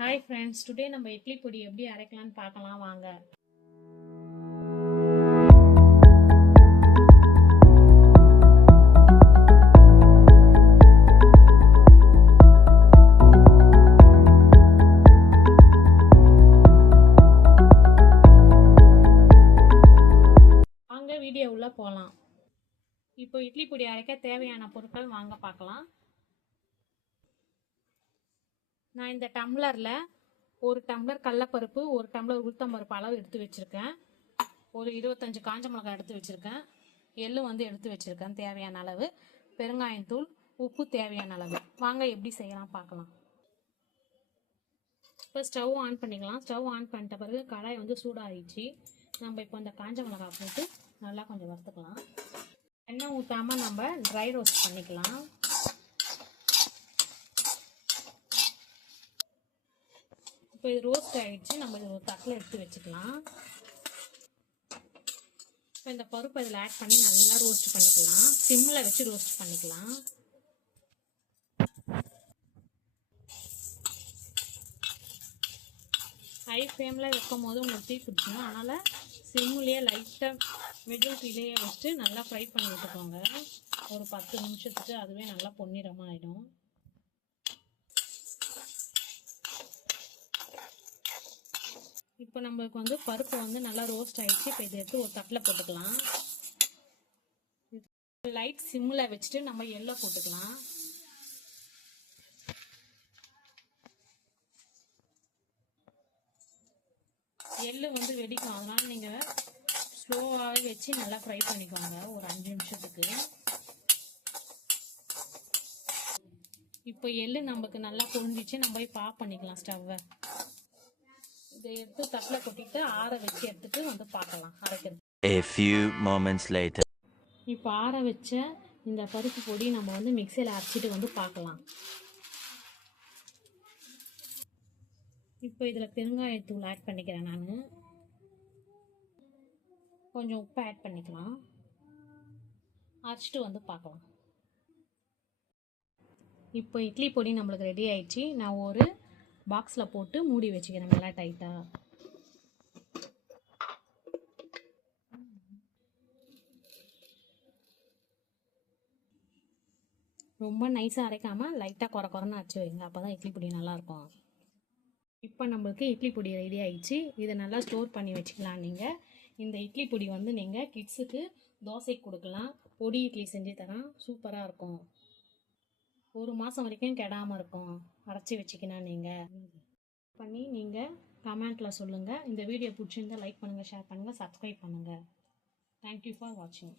Hi friends, today நம்ம இட்லி பொடி எப்படி அரைக்கலாம்னு பார்க்கலாம் வாங்க. வாங்க வீடியோ உள்ள போகலாம். இப்போ இட்லி பொடி அரைக்க தேவையான பொருட்கள் வாங்க பார்க்கலாம். நான் இந்த டம்ளரில் ஒரு டம்ளர் கடலப்பருப்பு, ஒரு டம்ளர் உளுத்தம்பருப்பு அளவு எடுத்து வச்சுருக்கேன். ஒரு 25 காஞ்ச மிளகாய் எடுத்து வச்சுருக்கேன். எள்ளு எடுத்து வச்சுருக்கேன் தேவையான அளவு. பெருங்காயத்தூள், உப்பு தேவையான அளவு. வாங்க எப்படி செய்யலாம் பார்க்கலாம். இப்போ ஸ்டவ் ஆன் பண்ணிக்கலாம். ஸ்டவ் ஆன் பண்ணிட்ட பிறகு கடாய் சூடாகிடுச்சு. நம்ம இப்போ இந்த காஞ்ச மிளகாய் போட்டு நல்லா கொஞ்சம் வறுத்துக்கலாம். எண்ணெய் ஊற்றாமல் நம்ம ட்ரை ரோஸ்ட் பண்ணிக்கலாம். இப்போ இது ரோஸ்ட் ஆகிடுச்சு. நம்ம இது ஒரு தட்டில் எடுத்து வச்சுக்கலாம். இப்போ இந்த பருப்பை இதில் ஆட் பண்ணி நல்லா ரோஸ்ட் பண்ணிக்கலாம். சிம்மில் வச்சு ரோஸ்ட் பண்ணிக்கலாம். ஹை ஃப்ளேமில் வைக்கும் போது உங்களுக்கு தீ பிடிச்சிடும். அதனால் சிம்லேயே லைட்டாக மிடில் தீலையே வச்சுட்டு நல்லா ஃப்ரை பண்ணி விட்டுக்கோங்க. ஒரு 10 நிமிஷத்துக்கு அதுவே நல்லா பொன்னிறமாக ஆகிடும். இப்போ நம்மளுக்கு பருப்பு நல்லா ரோஸ்ட் ஆகிடுச்சு. இப்போ இதை எடுத்து ஒரு தட்டில் போட்டுக்கலாம். லைட் சிம்மில் வச்சுட்டு நம்ம எள்ளை போட்டுக்கலாம். எள்ளு வெடிக்கும். அதனால் நீங்கள் ஸ்லோவாகவே வச்சு நல்லா ஃப்ரை பண்ணிக்கோங்க ஒரு 5 நிமிஷத்துக்கு. இப்போ எள்ளு நமக்கு நல்லா பொரிஞ்சிச்சு. நம்ம போய் ஆஃப் பண்ணிக்கலாம் ஸ்டவ்வை. இதை எடுத்து தட்டில் கொட்டிட்டு ஆற வச்சு எடுத்துட்டு பார்க்கலாம் அரைக்கிறது. A few moments later. இப்போ ஆற வச்ச இந்த பருப்பு பொடி நம்ம மிக்சியில் அரைச்சிட்டு பார்க்கலாம். இப்போ இதில் பெருங்காயத்தூள் ஆட் பண்ணிக்கிறேன். நான் கொஞ்சம் உப்பு ஆட் பண்ணிக்கலாம். அரைச்சிட்டு பார்க்கலாம். இப்போ இட்லி பொடி நம்மளுக்கு ரெடி ஆயிடுச்சு. நான் ஒரு பாக்ஸில் போட்டு மூடி வச்சுக்கிறேன் நல்லா டைட்டாக. ரொம்ப நைஸாக அரைக்காமல் லைட்டாக குறைன்னு அரைச்சி வைங்க. அப்போ தான் இட்லி பொடி நல்லாயிருக்கும். இப்போ நம்மளுக்கு இட்லி பொடி ரெடி ஆயிடுச்சு. இதை நல்லா ஸ்டோர் பண்ணி வச்சுக்கலாம். நீங்கள் இந்த இட்லி பொடி நீங்கள் கிட்ஸுக்கு தோசைக்கு கொடுக்கலாம். பொடி இட்லி செஞ்சு தரேன், சூப்பராக இருக்கும். 1 மாதம் வரைக்கும் கெடாமல் இருக்கும். அரைச்சி வச்சுக்கினா நீங்கள் கமெண்ட்டில் சொல்லுங்கள். இந்த வீடியோ பிடிச்சிருந்தால் லைக் பண்ணுங்கள், ஷேர் பண்ணுங்கள், சப்ஸ்கிரைப் பண்ணுங்கள். தேங்க்யூ ஃபார் வாட்சிங்.